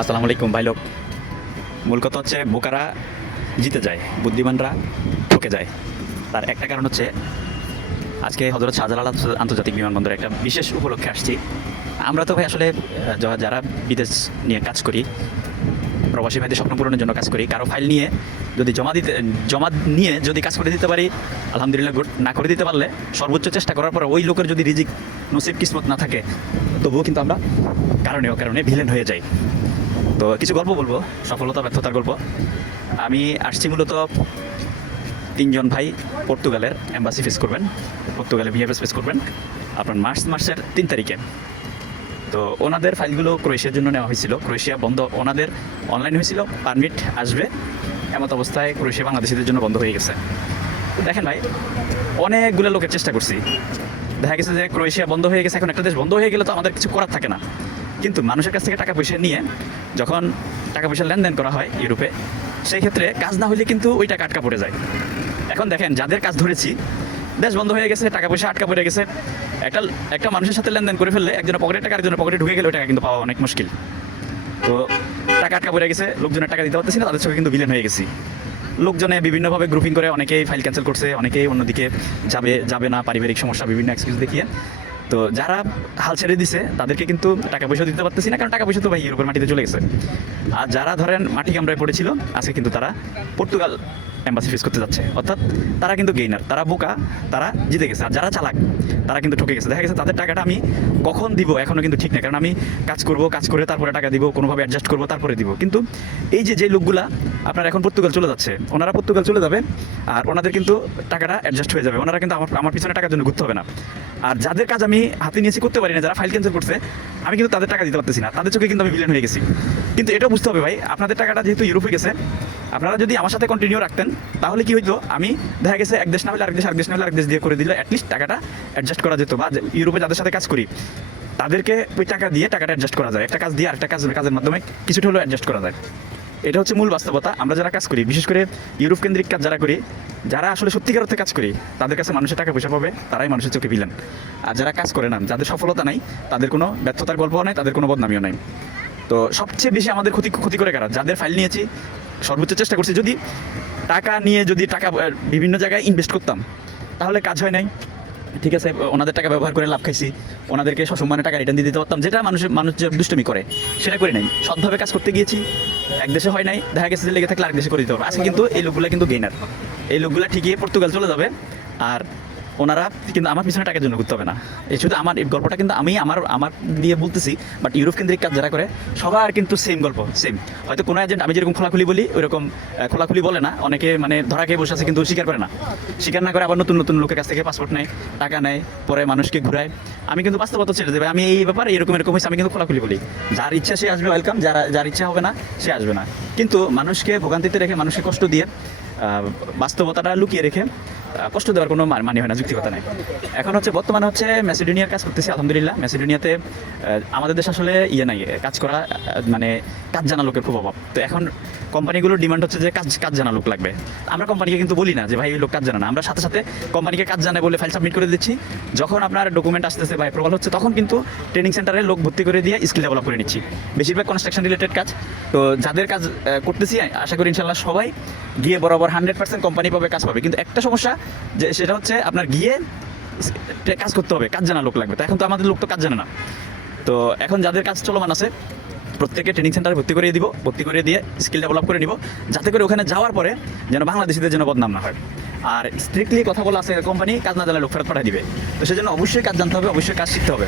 আসসালামু আলাইকুম ভাই লোক। মূল কথা হচ্ছে বোকারা জিতে যায়, বুদ্ধিমানরা ঠকে যায়। তার একটা কারণ হচ্ছে আজকে হযরত শাহজালাল আন্তর্জাতিক বিমানবন্দরে একটা বিশেষ উপলক্ষে আসছি। আমরা তো ভাই আসলে যারা বিদেশ নিয়ে কাজ করি, প্রবাসী ভাইদের স্বপ্ন পূরণের জন্য কাজ করি, কারো ফাইল নিয়ে যদি জমা নিয়ে যদি কাজ করে দিতে পারি আলহামদুলিল্লাহ গুড, না করে দিতে পারলে সর্বোচ্চ চেষ্টা করার পর ওই লোকের যদি রিজিক নসিব কিসমত না থাকে তবুও কিন্তু আমরা কারণে ভিলেন হয়ে যাই। তো কিছু গল্প বলবো, সফলতা ব্যর্থতার গল্প। আমি আসছি মূলত তিনজন ভাই পর্তুগালের এম্বাসি ফেস করবেন, পর্তুগালে ভিএফএস ফেস করবেন আপনার মার্চ মাসের 3 তারিখে। তো ওনাদের ফাইলগুলো ক্রোয়েশিয়ার জন্য নেওয়া হয়েছিল, ক্রোয়েশিয়া বন্ধ, ওনাদের অনলাইন হয়েছিল, পারমিট আসবে, এমত অবস্থায় ক্রোয়েশিয়া বাংলাদেশিদের জন্য বন্ধ হয়ে গেছে। তো দেখেন ভাই, অনেকগুলো লোকের চেষ্টা করছি, দেখা গেছে যে ক্রোয়েশিয়া বন্ধ হয়ে গেছে। এখন একটা দেশ বন্ধ হয়ে গেলে তো আমাদের কিছু করার থাকে না, কিন্তু মানুষের কাছ থেকে টাকা পয়সা নিয়ে যখন টাকা পয়সা লেনদেন করা হয় ইউরোপে, সেই ক্ষেত্রে কাজ না হলে কিন্তু ওই টাকা আটকা পড়ে যায়। এখন দেখেন, যাদের কাজ ধরেছি, দেশ বন্ধ হয়ে গেছে, টাকা পয়সা আটকা পড়ে গেছে, একটা মানুষের সাথে লেনদেন করে ফেললে একজনের পকেটে টাকা আরেকজনের পকেটে ঢুকে গেলে ওই টাকা কিন্তু পাওয়া অনেক মুশকিল। তো টাকা আটকা পড়ে গেছে, লোকজনের টাকা দিতে পারতেছি না, তাদের সঙ্গে কিন্তু ভিলেন হয়ে গেছি। লোকজনে বিভিন্নভাবে গ্রুপিং করে অনেকেই ফাইল ক্যান্সেল করছে, অনেকেই অন্যদিকে যাবে না, পারিবারিক সমস্যা, বিভিন্ন এক্সকিউজ দেখিয়ে। তো যারা হাল ছেড়ে দিছে তাদেরকে কিন্তু টাকা পয়সা দিতে পারতেছি না, কারণ টাকা পয়সা তো ভাই ইউরোপের মাটিতে চলে গেছে। আর যারা ধরেন মাটি কামড়ায় পড়েছিল, আজকে কিন্তু তারা পর্তুগাল এম্বাসি ফেস করতে যাচ্ছে। অর্থাৎ তারা কিন্তু গেইনার, তারা বোকা, তারা জিতে গেছে। আর যারা চালাক তারা কিন্তু ঠকে গেছে। দেখা গেছে তাদের টাকাটা আমি কখন দিব এখনও কিন্তু ঠিক না, কারণ আমি কাজ করে তারপরে টাকা দিব, কোনোভাবে অ্যাডজাস্ট করবো তারপরে দিব। কিন্তু এই যে লোকগুলা আপনার এখন পর্তুগাল চলে যাচ্ছে, ওনারা পর্তুগাল চলে যাবে আর ওনাদের কিন্তু টাকাটা অ্যাডজাস্ট হয়ে যাবে, ওনারা কিন্তু আমার পিছনে টাকার জন্য ঘুরতে হবে না। আর যাদের কাজ আমি হাতে নিয়েছি করতে পারি না, যারা ফাইল ক্যান্সেল করছে, আমি কিন্তু তাদের টাকা দিতে পারতেছি না, তাদের চোখে কিন্তু আমি ভিলেন হয়ে গেছি। কিন্তু এটাও বুঝতে হবে ভাই, আপনাদের টাকাটা যেহেতু ইউরোপে গেছে, আপনারা যদি আমার সাথে কন্টিনিউ রাখতেন তাহলে কি হইতো, আমি দেখা গেছে এক দেশ না হলে আরেক দেশ, আরেক দেশ না হলে আরেক দেশ দিয়ে করে দিলে অ্যাটলিস্ট টাকাটা অ্যাডজাস্ট করা যেত। বা ইউরোপে যাদের সাথে কাজ করি তাদেরকে ওই টাকা দিয়ে টাকাটা অ্যাডজাস্ট করা যায়, একটা কাজ দিয়ে আরেকটা কাজের মাধ্যমে কিছুটা হলেও অ্যাডজাস্ট করা যায়। এটা হচ্ছে মূল বাস্তবতা। আমরা যারা কাজ করি, বিশেষ করে ইউরোপ কেন্দ্রিক কাজ যারা করি, যারা আসলে সত্যিকার অর্থে কাজ করি, তাদের কাছে মানুষের টাকা পয়সা পাবে, তারাই মানুষের চোখে ভিলেন। আর যারা কাজ করে না, যাদের সফলতা নাই, তাদের কোনো ব্যর্থতার গল্পও নাই, তাদের কোনো বদনামিও নাই। তো সবচেয়ে বেশি আমাদের ক্ষতি করে কারা, যাদের ফাইল নিয়েছি, সর্বোচ্চ চেষ্টা করছি, যদি টাকা নিয়ে টাকা বিভিন্ন জায়গায় ইনভেস্ট করতাম তাহলে কাজ হয় নাই, ঠিক আছে, ওনাদের টাকা ব্যবহার করে লাভ খাইছি, ওনাদেরকে সসম্মানে টাকা রিটার্ন দিয়ে দিতে পারতাম, যেটা মানুষ যে দুষ্টমি করে সেটা করে নাই। সৎভাবে কাজ করতে গিয়েছি, এক দেশে হয় নাই, দেখা গেছে যে লেগে থাকলে আরেক দেশে করে দিতে পারবো। আজকে কিন্তু এই লোকগুলো কিন্তু গেইনার, এই লোকগুলো ঠিকই পর্তুগাল চলে যাবে, আর ওনারা কিন্তু আমার পিছনে টাকার জন্য ঘুরতে হবে না। এই শুধু আমার এই গল্পটা কিন্তু আমি আমার দিয়ে বলতেছি, বাট ইউরোপ কেন্দ্রিক কাজ যারা করে সবার কিন্তু সেম গল্প, সেম। হয়তো কোনো এজেন্ট আমি যেরকম খোলাখুলি বলি ওইরকম খোলাখুলি বলে না, অনেকে মানে ধরা খেয়ে বসে আছে কিন্তু স্বীকার করে না, স্বীকার না করে আবার নতুন নতুন লোকের কাছ থেকে পাসপোর্ট নেয়, টাকা নেয়, পরে মানুষকে ঘুরায়। আমি কিন্তু বাস্তবতা ছেড়ে দেবে, আমি এই ব্যাপারে এরকম হয়েছে, আমি কিন্তু খোলাখুলি বলি, যার ইচ্ছা সে আসবে ওয়েলকাম, যার ইচ্ছা হবে না সে আসবে না। কিন্তু মানুষকে ভোগান্তিতে রেখে, মানুষকে কষ্ট দিয়ে, বাস্তবতাটা লুকিয়ে রেখে কষ্ট দেওয়ার কোনো মানে হয় না, যুক্তিকতা নেই। এখন হচ্ছে বর্তমানে হচ্ছে ম্যাসিডোনিয়ার কাজ করতেছি আলহামদুলিল্লাহ। ম্যাসিডোনিয়াতে আমাদের দেশ আসলে নাই, কাজ করা মানে কাজ জানা লোকের খুব অভাব। তো এখন কোম্পানিগুলোর ডিমান্ড হচ্ছে যে কাজ জানা লোক লাগবে। আমরা কোম্পানিকে কিন্তু বলি না যে ভাই ওই লোক কাজ জানা না, আমরা সাথে সাথে কোম্পানিকে কাজ জানে বলে ফাইল সাবমিট করে দিচ্ছি। যখন আপনার ডকুমেন্ট আসতেছে বা অ্যাপ্রুভাল হচ্ছে, তখন কিন্তু ট্রেনিং সেন্টারে লোক ভর্তি করে দিয়ে স্কিল ডেভেলপ করে নিচ্ছি, বেশিরভাগ কনস্ট্রাকশন রিলেটেড কাজ। তো যাদের কাজ করতেছি আশা করি ইনশাল্লাহ সবাই গিয়ে বরাবর 100% কোম্পানি পাবে, কাজ পাবে। কিন্তু একটা সমস্যা, যে সেটা হচ্ছে আপনার গিয়ে কাজ করতে হবে, কাজ জানা লোক লাগবে। তো এখন তো আমাদের লোক তো কাজ জানে না। তো এখন যাদের কাজ চলমান আছে প্রত্যেকে ট্রেনিং সেন্টারে ভর্তি করে দিয়ে স্কিল ডেভেলপ করে নিব, যাতে করে ওখানে যাওয়ার পরে যেন বাংলাদেশিদের যেন বদনাম না হয়। আর স্ট্রিক্টলি কথা বলা আছে, কোম্পানি কাজ না জানলে লোক ফেরত পাঠিয়ে দিবে। তো সেজন্য অবশ্যই কাজ জানতে হবে, অবশ্যই কাজ শিখতে হবে।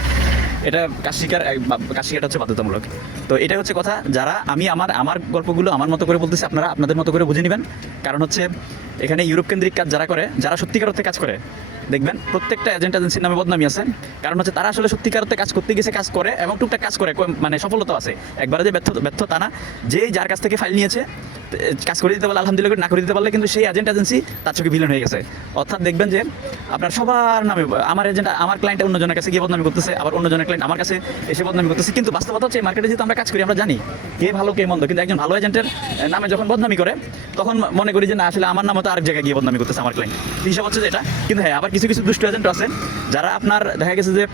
এটা কাজ শিখাটা হচ্ছে বাধ্যতামূলক। তো এটাই হচ্ছে কথা। যারা আমি আমার গল্পগুলো আমার মতো করে বলতেছি, আপনারা আপনাদের মতো করে বুঝে নেবেন। কারণ হচ্ছে এখানে ইউরোপ কেন্দ্রিক কাজ যারা করে, যারা সত্যিকার অর্থে কাজ করে, দেখবেন প্রত্যেকটা এজেন্সির নামে বদনামি আছে। কারণ হচ্ছে তারা আসলে সত্যিকার অর্থে কাজ করতে গেছে, কাজ করে এবং টুকটাক কাজ করে, মানে সফলতা আছে, একবারে যে ব্যর্থ তা না। যার কাছ থেকে ফাইল নিয়েছে কাজ করে দিতে পারলে আলহামদুলিল্লাহ, না করে দিতে পারলে কিন্তু সেই এজেন্সি তার চোখে ভিলেন হয়ে গেছে। অর্থাৎ দেখবেন যে আপনার সবার নামে আমার ক্লায়েন্ট অন্যজনের কাছে গিয়ে বদনামি করতেছে, আবার অন্যজনের ক্লায়েন্ট আমার কাছে এসে বদনামি করতেছে। কিন্তু বাস্তবতা হচ্ছে মার্কেটে যেহেতু আমরা কাজ করি, আমরা জানি কে ভালো কে মন্দ। কিন্তু একজন ভালো এজেন্টের নামে যখন বদনামি করে, তখন মনে করি যে না, আসলে আমার নামে তো আরেক জায়গায় গিয়ে বদনামি করতেছে আমার ক্লায়েন্ট, হিসাব হচ্ছে যেটা। কিন্তু হ্যাঁ, আবার কিছু দুষ্ট এজেন্ট আছে যারা আপনার দেখা গেছে যে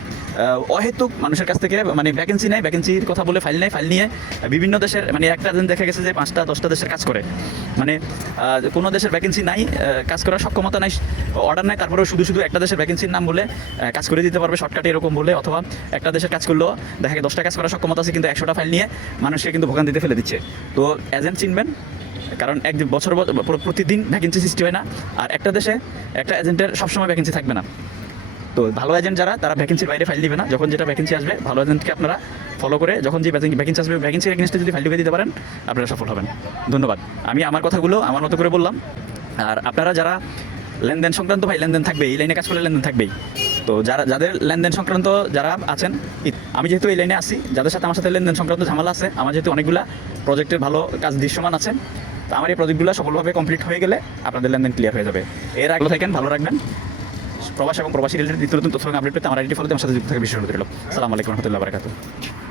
অহেতুক মানুষের কাছ থেকে মানে ভ্যাকেন্সি নেয়, ভ্যাকেন্সির কথা বলে ফাইল নেয়, ফাইল নিয়ে বিভিন্ন দেশের মানে একটা দিন দেখা গেছে যে 5টা 10টা দেশের কাজ করে, মানে কোনো দেশের ভ্যাকেন্সি নাই, কাজ করার সক্ষমতা নাই, অর্ডার নাই, তারপরেও শুধু শুধু একটা দেশের ভ্যাকেন্সির নাম বলে কাজ করে দিতে পারবে শর্টকাটে এরকম বলে, অথবা একটা দেশের কাজ করলেও দেখা যায় 10টা কাজ করার সক্ষমতা আছে কিন্তু 100টা ফাইল নিয়ে মানুষকে কিন্তু ভোগান্তিতে ফেলে দিচ্ছে। তো এজেন্ট চিনবেন, কারণ এক বছর প্রতিদিন ভ্যাকেন্সি সৃষ্টি হয় না, আর একটা দেশে একটা এজেন্টের সবসময় ভ্যাকেন্সি থাকবে না। তো ভালো এজেন্ট যারা, তারা ভ্যাকেন্সির বাইরে ফাইল দিবে না, যখন যেটা ভ্যাকেন্সি আসবে ভালো এজেন্টকে আপনারা ফলো করে যখন যে ভ্যাকেন্সি আসবে ভ্যাকেন্সির এগেনস্টে যদি ফাইল ঢুকে দিতে পারেন আপনারা সফল হবেন। ধন্যবাদ। আমি আমার কথাগুলো আমার মতো করে বললাম, আর আপনারা যারা লেনদেন সংক্রান্ত ভাই লেনদেন থাকবে, এই লাইনে কাজ করলে লেনদেন থাকবেই। তো যাদের লেনদেন সংক্রান্ত যারা আছেন, আমি যেহেতু এই লাইনে আসি, যাদের সাথে আমার সাথে লেনদেন সংক্রান্ত ঝামেলা আছে, আমার যেহেতু অনেকগুলা প্রজেক্টের ভালো কাজ দৃশ্যমান আছে, তো আমার এই প্রজেক্টগুলো সফলভাবে কমপ্লিট হয়ে গেলে আপনাদের লেনদেন ক্লিয়ার হয়ে যাবে। এর আগে থাকেন, ভালো রাখবেন। প্রবাস এবং প্রবাসী রিলেটেড নিত্য নতুন তথ্য আপডেট পেতে আমার আইডি ফলোতে আমার সাথে যুক্ত থাকার বিষয় অনুরোধ রইল। আসসালামু আলাইকুম রহমতুল্লাহ বারাকাতুহু।